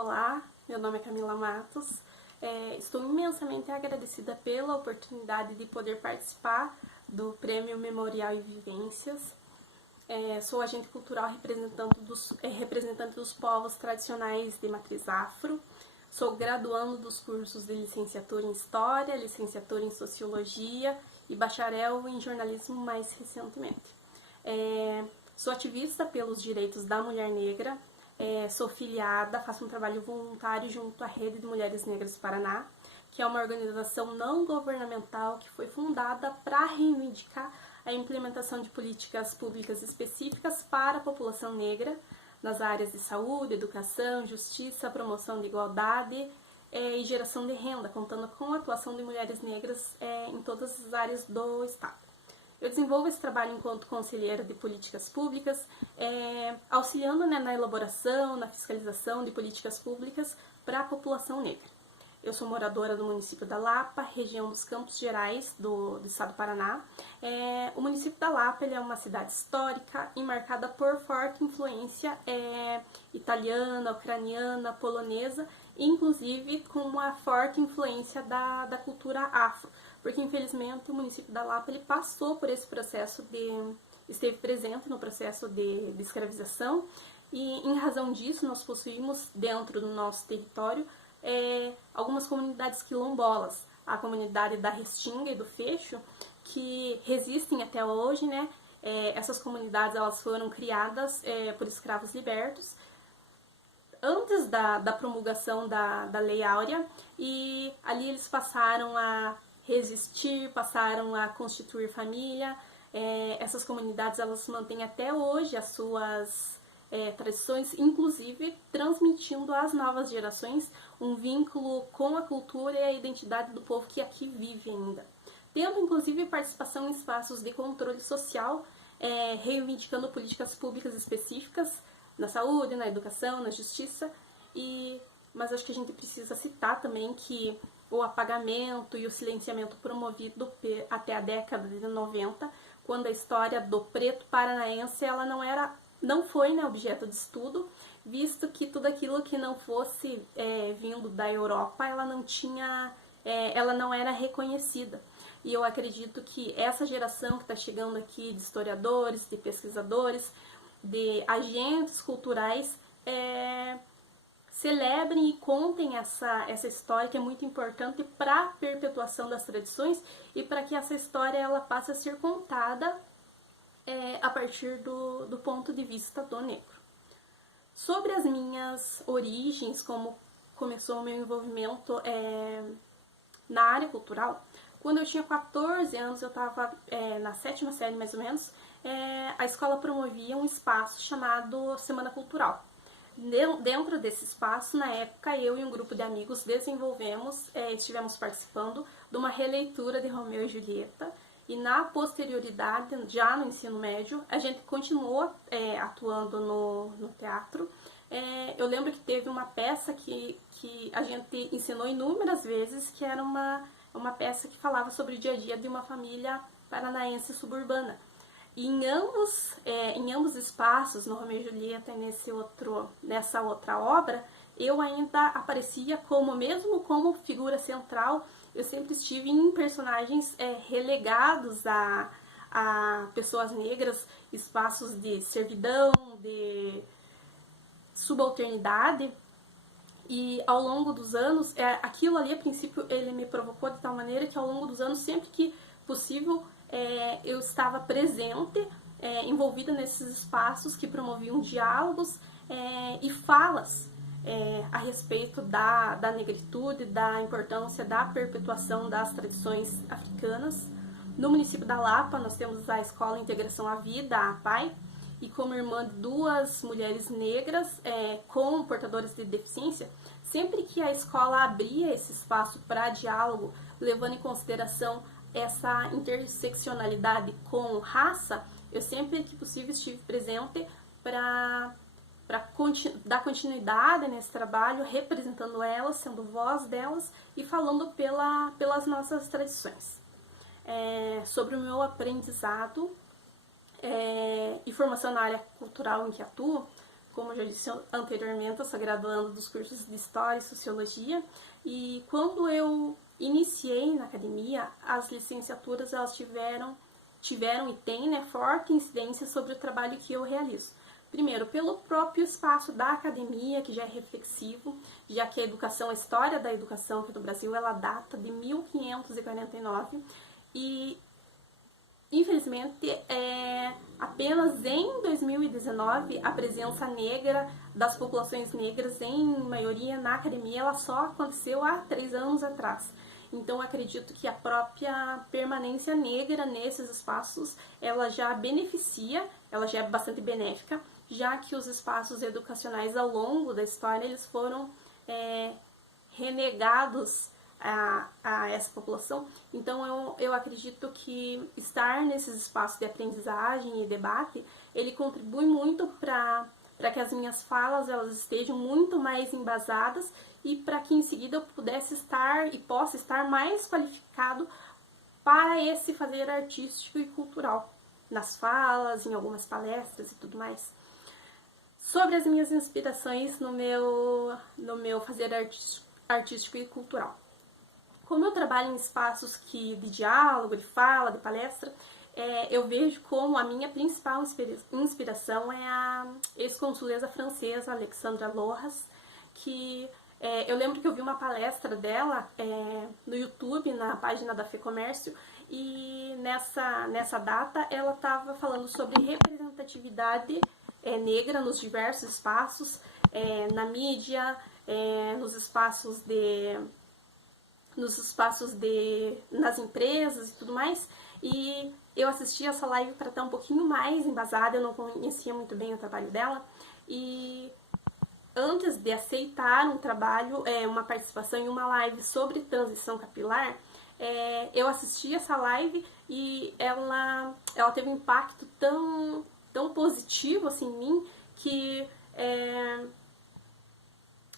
Olá, meu nome é Camila Matos. Estou imensamente agradecida pela oportunidade de poder participar do Prêmio Memorial e Vivências. Sou agente cultural representante dos povos tradicionais de matriz afro. Sou graduando dos cursos de licenciatura em História, licenciatura em Sociologia e bacharel em Jornalismo mais recentemente. Sou ativista pelos direitos da mulher negra, sou filiada, faço um trabalho voluntário junto à Rede de Mulheres Negras do Paraná, que é uma organização não governamental que foi fundada para reivindicar a implementação de políticas públicas específicas para a população negra, nas áreas de saúde, educação, justiça, promoção de igualdade e geração de renda, contando com a atuação de mulheres negras em todas as áreas do Estado. Eu desenvolvo esse trabalho enquanto conselheira de políticas públicas, auxiliando na elaboração, na fiscalização de políticas públicas para a população negra. Eu sou moradora do município da Lapa, região dos Campos Gerais do estado do Paraná. O município da Lapa é uma cidade histórica e marcada por forte influência italiana, ucraniana, polonesa, inclusive com uma forte influência da cultura afro, porque infelizmente o município da Lapa ele passou por esse processo esteve presente no processo de escravização, e em razão disso nós possuímos dentro do nosso território algumas comunidades quilombolas, a comunidade da Restinga e do Fecho, que resistem até hoje, né? Essas comunidades elas foram criadas por escravos libertos antes da promulgação da Lei Áurea, e ali eles passaram a resistir, passaram a constituir família. Essas comunidades elas mantêm até hoje as suas tradições, inclusive transmitindo às novas gerações um vínculo com a cultura e a identidade do povo que aqui vive ainda. Tendo inclusive participação em espaços de controle social, reivindicando políticas públicas específicas na saúde, na educação, na justiça, mas acho que a gente precisa citar também que o apagamento e o silenciamento promovido até a década de 90, quando a história do preto paranaense ela não foi objeto de estudo, visto que tudo aquilo que não fosse vindo da Europa, ela não era reconhecida. E eu acredito que essa geração que está chegando aqui de historiadores, de pesquisadores, de agentes culturais, celebrem e contem essa história que é muito importante para a perpetuação das tradições e para que essa história ela passe a ser contada a partir do ponto de vista do negro. Sobre as minhas origens, como começou o meu envolvimento na área cultural, quando eu tinha 14 anos, eu estava na 7ª série mais ou menos, a escola promovia um espaço chamado Semana Cultural. Dentro desse espaço, na época, eu e um grupo de amigos estivemos participando de uma releitura de Romeu e Julieta, e na posterioridade, já no ensino médio, a gente continuou atuando no teatro. Eu lembro que teve uma peça que a gente ensinou inúmeras vezes, que era uma peça que falava sobre o dia a dia de uma família paranaense suburbana. E em ambos espaços, no Romeu e Julieta e nessa outra obra, eu ainda aparecia mesmo como figura central, eu sempre estive em personagens relegados a pessoas negras, espaços de servidão, de subalternidade. E ao longo dos anos, aquilo ali a princípio ele me provocou de tal maneira que ao longo dos anos, sempre que possível, eu estava presente, envolvida nesses espaços que promoviam diálogos e falas a respeito da negritude, da importância da perpetuação das tradições africanas. No município da Lapa, nós temos a Escola Integração à Vida, a APAI, e como irmã de 2 mulheres negras com portadores de deficiência, sempre que a escola abria esse espaço para diálogo, levando em consideração essa interseccionalidade com raça, eu sempre que possível estive presente para dar continuidade nesse trabalho, representando elas, sendo voz delas e falando pelas nossas tradições. Sobre o meu aprendizado e formação na área cultural em que atuo, Como eu já disse anteriormente, eu sou graduanda dos cursos de História e Sociologia, e quando eu iniciei na academia, as licenciaturas elas tiveram e têm, né, forte incidência sobre o trabalho que eu realizo. Primeiro, pelo próprio espaço da academia, que já é reflexivo, já que a história da educação aqui no Brasil, ela data de 1549 e, infelizmente, apenas em 2019 a presença negra das populações negras, em maioria na academia, ela só aconteceu há 3 anos atrás. Então, acredito que a própria permanência negra nesses espaços, ela já beneficia, ela já é bastante benéfica, já que os espaços educacionais ao longo da história, eles foram renegados a essa população. Então, eu acredito que estar nesses espaços de aprendizagem e debate, ele contribui muito para que as minhas falas elas estejam muito mais embasadas e para que em seguida eu pudesse estar e possa estar mais qualificado para esse fazer artístico e cultural, nas falas, em algumas palestras e tudo mais. Sobre as minhas inspirações no meu fazer artístico e cultural. Como eu trabalho em espaços de diálogo, de fala, de palestra, eu vejo como a minha principal inspiração é a ex-consuleza francesa Alexandra Loras, que eu lembro que eu vi uma palestra dela no YouTube, na página da FEComércio, e nessa data ela estava falando sobre representatividade negra nos diversos espaços, na mídia, nas empresas e tudo mais, e eu assisti essa live para estar um pouquinho mais embasada, eu não conhecia muito bem o trabalho dela, e antes de aceitar um trabalho, uma participação em uma live sobre transição capilar, eu assisti essa live e ela teve um impacto tão positivo assim, em mim, que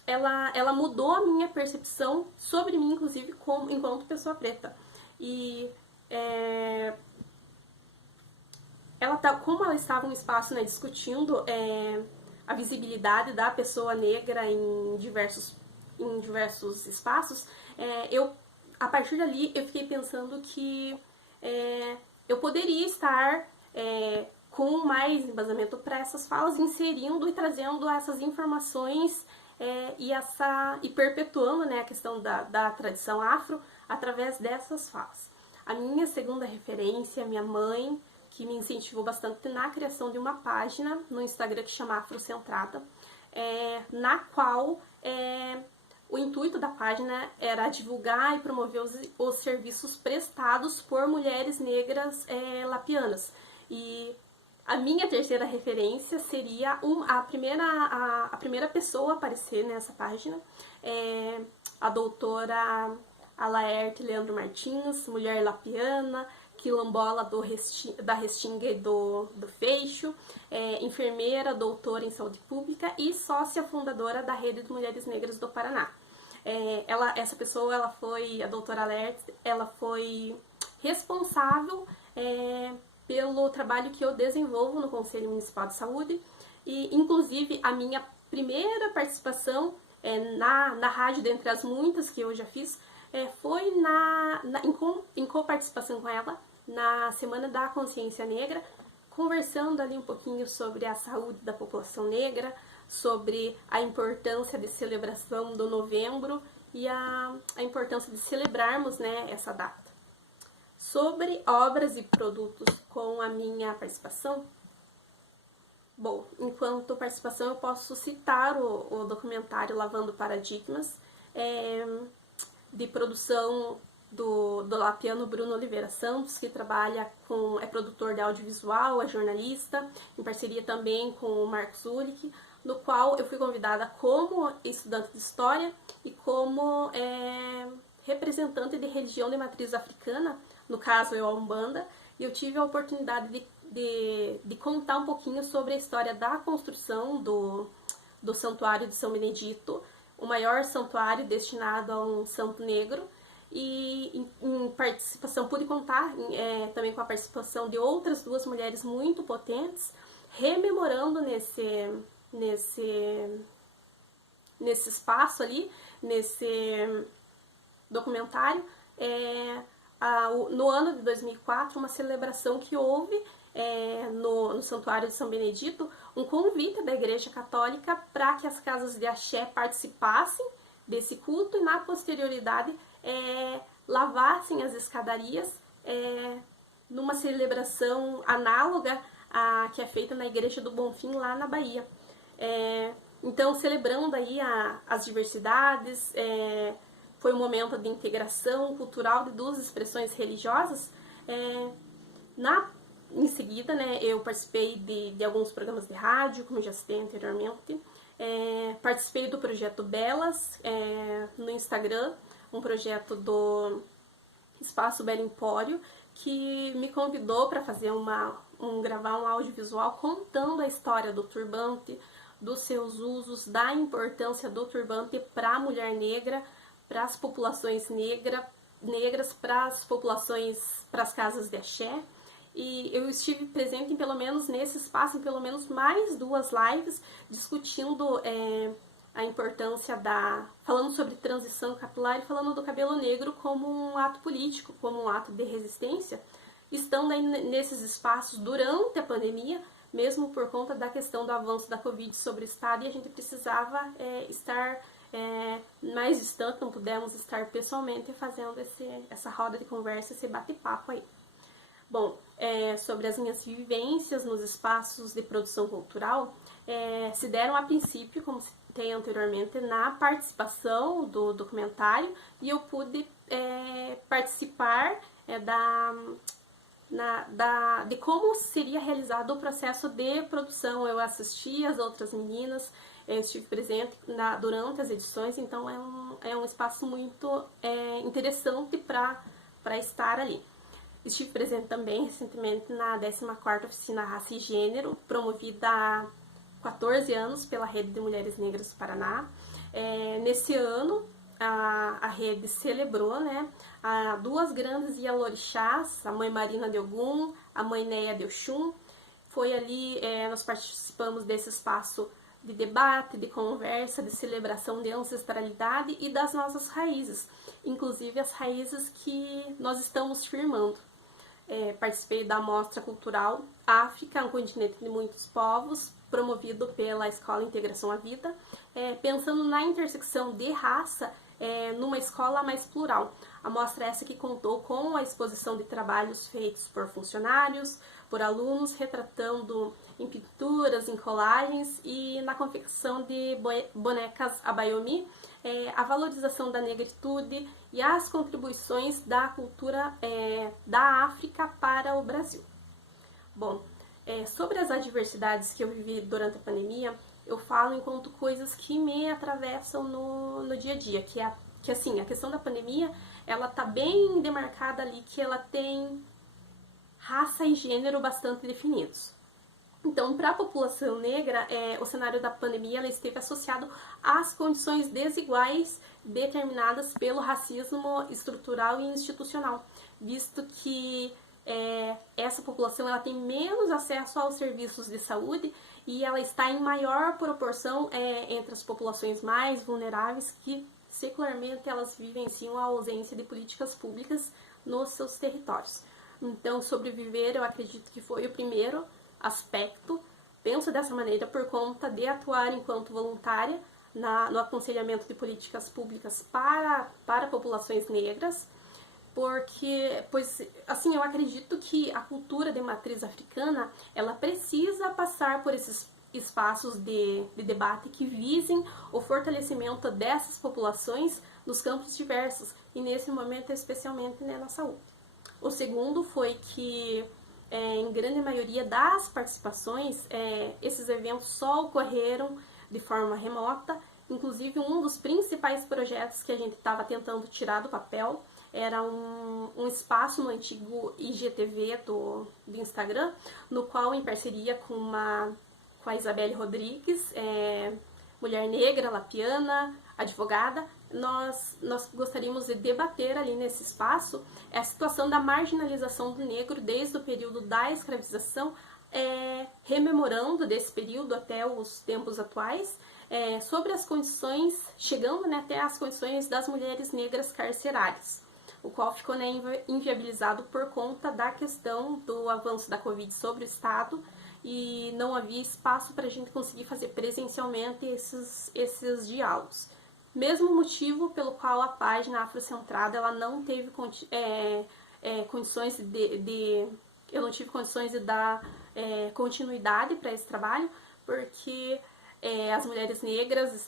ela mudou a minha percepção sobre mim, inclusive, enquanto pessoa preta. E como ela estava no espaço, né, discutindo a visibilidade da pessoa negra em diversos espaços, a partir dali eu fiquei pensando que eu poderia estar com mais embasamento para essas falas, inserindo e trazendo essas informações e perpetuando, né, a questão da tradição afro através dessas falas. A minha segunda referência, minha mãe, que me incentivou bastante na criação de uma página no Instagram que chama Afrocentrada, na qual o intuito da página era divulgar e promover os serviços prestados por mulheres negras lapianas. E a minha terceira referência seria a primeira pessoa a aparecer nessa página, a doutora Alaerte Leandro Martins, mulher lapiana, quilombola da Restinga e do Feixo, enfermeira, doutora em saúde pública e sócia fundadora da Rede de Mulheres Negras do Paraná. Essa pessoa, a doutora Alaerte, ela foi responsável pelo trabalho que eu desenvolvo no Conselho Municipal de Saúde e, inclusive, a minha primeira participação na rádio, dentre as muitas que eu já fiz, foi em coparticipação com ela na Semana da Consciência Negra, conversando ali um pouquinho sobre a saúde da população negra, sobre a importância de celebração do novembro e a importância de celebrarmos, né, essa data. Sobre obras e produtos com a minha participação, bom, enquanto participação eu posso citar o documentário Lavando Paradigmas, de produção do lapiano Bruno Oliveira Santos, que é produtor de audiovisual, é jornalista, em parceria também com o Marcos Ulich, no qual eu fui convidada como estudante de História e como representante de religião de matriz africana, no caso eu a Umbanda, e eu tive a oportunidade de contar um pouquinho sobre a história da construção do Santuário de São Benedito, o maior santuário destinado a um santo negro, e em participação pude contar também com a participação de outras 2 mulheres muito potentes, rememorando nesse espaço ali, nesse documentário, no ano de 2004, uma celebração que houve no Santuário de São Benedito, um convite da Igreja Católica para que as casas de axé participassem desse culto e, na posterioridade, lavassem as escadarias numa celebração análoga à que é feita na Igreja do Bonfim, lá na Bahia. Então, celebrando aí as diversidades, foi um momento de integração cultural de duas expressões religiosas. Em seguida, né, eu participei de alguns programas de rádio, como eu já citei anteriormente. Participei do projeto Belas no Instagram, um projeto do Espaço Belo Empório, que me convidou para fazer gravar um audiovisual contando a história do turbante, dos seus usos, da importância do turbante para a mulher negra, para as populações negras, para as populações, para as casas de axé. E eu estive presente pelo menos nesse espaço, em pelo menos mais 2 lives, discutindo a importância falando sobre transição capilar e falando do cabelo negro como um ato político, como um ato de resistência. Estando aí nesses espaços durante a pandemia, mesmo por conta da questão do avanço da Covid sobre o Estado, e a gente precisava estar mais distante, não pudemos estar pessoalmente fazendo essa roda de conversa, esse bate-papo aí. Bom, sobre as minhas vivências nos espaços de produção cultural, se deram a princípio, como citei anteriormente, na participação do documentário, e eu pude participar de como seria realizado o processo de produção. Eu assisti as outras meninas, eu estive presente durante as edições, então é um espaço muito interessante para estar ali. Estive presente também recentemente na 14ª Oficina Raça e Gênero, promovida há 14 anos pela Rede de Mulheres Negras do Paraná. Nesse ano, a rede celebrou, né, 2 grandes Ialorixás, a Mãe Marina de Ogum, a Mãe Neia de Oxum. Foi ali, nós participamos desse espaço de debate, de conversa, de celebração de ancestralidade e das nossas raízes, inclusive as raízes que nós estamos firmando. Participei da Mostra Cultural África, um continente de muitos povos, promovido pela Escola Integração à Vida, pensando na intersecção de raça numa escola mais plural. A mostra essa que contou com a exposição de trabalhos feitos por funcionários, por alunos, retratando em pinturas, em colagens e na confecção de bonecas abayomi, a valorização da negritude e as contribuições da cultura da África para o Brasil. Bom, sobre as adversidades que eu vivi durante a pandemia, eu falo enquanto coisas que me atravessam no dia a dia, que assim, a questão da pandemia, ela tá bem demarcada ali, que ela tem raça e gênero bastante definidos. Então, para a população negra, o cenário da pandemia ela esteve associado às condições desiguais determinadas pelo racismo estrutural e institucional, visto que essa população ela tem menos acesso aos serviços de saúde e ela está em maior proporção entre as populações mais vulneráveis que, secularmente, elas vivenciam a ausência de políticas públicas nos seus territórios. Então, sobreviver, eu acredito que foi o primeiro aspecto. Penso dessa maneira por conta de atuar enquanto voluntária no aconselhamento de políticas públicas para populações negras, porque, assim, eu acredito que a cultura de matriz africana, ela precisa passar por esses espaços de debate que visem o fortalecimento dessas populações nos campos diversos, e nesse momento especialmente na saúde. O segundo foi que, em grande maioria das participações, esses eventos só ocorreram de forma remota. Inclusive, um dos principais projetos que a gente estava tentando tirar do papel era um espaço no antigo IGTV do Instagram, no qual, em parceria com a Isabelle Rodrigues, mulher negra, lapiana, advogada, nós gostaríamos de debater ali nesse espaço a situação da marginalização do negro desde o período da escravização rememorando desse período até os tempos atuais, sobre as condições, chegando, né, até as condições das mulheres negras carcerárias, o qual ficou, né, inviabilizado por conta da questão do avanço da Covid sobre o Estado, e não havia espaço para a gente conseguir fazer presencialmente esses diálogos. Mesmo motivo pelo qual a página Afrocentrada ela não teve condições eu não tive condições de dar continuidade para esse trabalho, porque as mulheres negras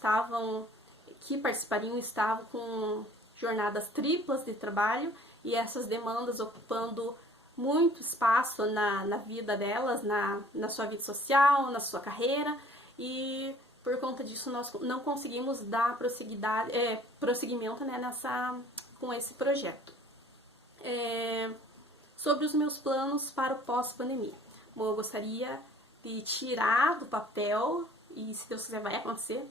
que participariam estavam com jornadas triplas de trabalho, e essas demandas ocupando muito espaço na vida delas, na sua vida social, na sua carreira, e por conta disso nós não conseguimos dar prosseguimento, né, com esse projeto. Sobre os meus planos para o pós-pandemia. Bom, eu gostaria de tirar do papel, e se Deus quiser vai acontecer,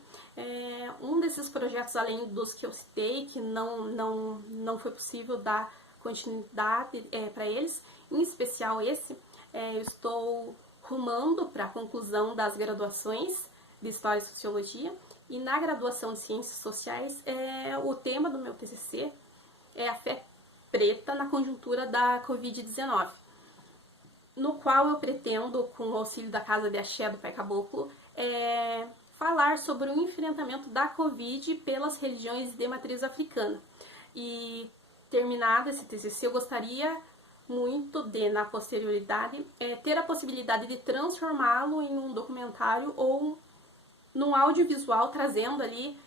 um desses projetos, além dos que eu citei, que não foi possível dar continuidade para eles, em especial esse, eu estou rumando para a conclusão das graduações de História e Sociologia, e na graduação de Ciências Sociais, o tema do meu TCC é a fé preta na conjuntura da Covid-19, no qual eu pretendo, com o auxílio da Casa de Axé do Pai Caboclo, falar sobre o enfrentamento da Covid pelas religiões de matriz africana. E terminado esse TCC, eu gostaria muito de, na posterioridade, ter a possibilidade de transformá-lo em um documentário ou num audiovisual, trazendo ali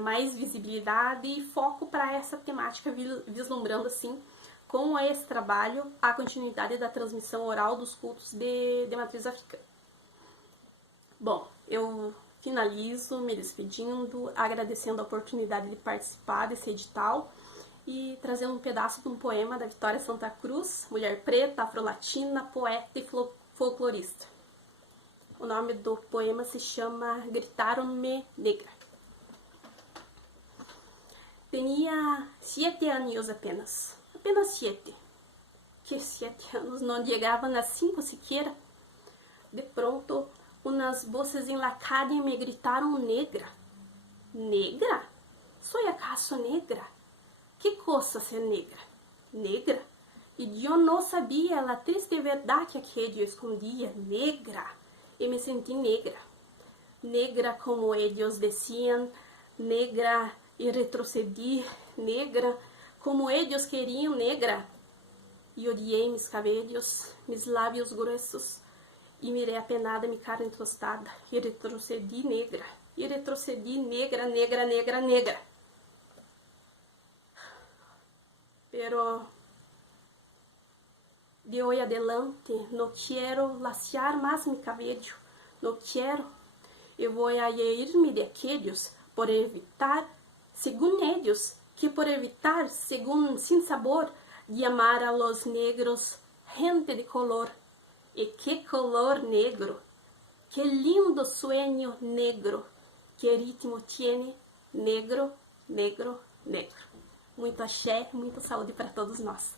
mais visibilidade e foco para essa temática, vislumbrando assim, com esse trabalho, a continuidade da transmissão oral dos cultos de matriz africana. Bom, eu finalizo me despedindo, agradecendo a oportunidade de participar desse edital e trazendo um pedaço de um poema da Vitória Santa Cruz, mulher preta, afrolatina, poeta e folclorista. O nome do poema se chama Gritaram-me Negra. Tenía 7 años apenas 7. Que 7 anos, não chegavam a 5 siquiera. De pronto, unas voces en la calle me gritaron negra. ¿Negra? ¿Soy acaso negra? ¿Qué cosa ser negra? Negra? Y yo no sabía la triste verdad que aquello escondía. Negra. Y me sentí negra. Negra como ellos decían. Negra y retrocedí. Negra como ellos querían. Negra. Y odié mis cabellos, mis labios gruesos. E mirei apenada mi cara encostada, e retrocedi negra, negra, negra, negra, negra. Pero de hoy adelante no quiero laciar más mi cabello, no quiero. Eu vou a irme de aquellos por evitar, según ellos, que por evitar, según sin sabor, llamar a los negros gente de color. E que color negro, que lindo sueño negro, que ritmo tiene negro, negro, negro. Muito axé, muita saúde para todos nós.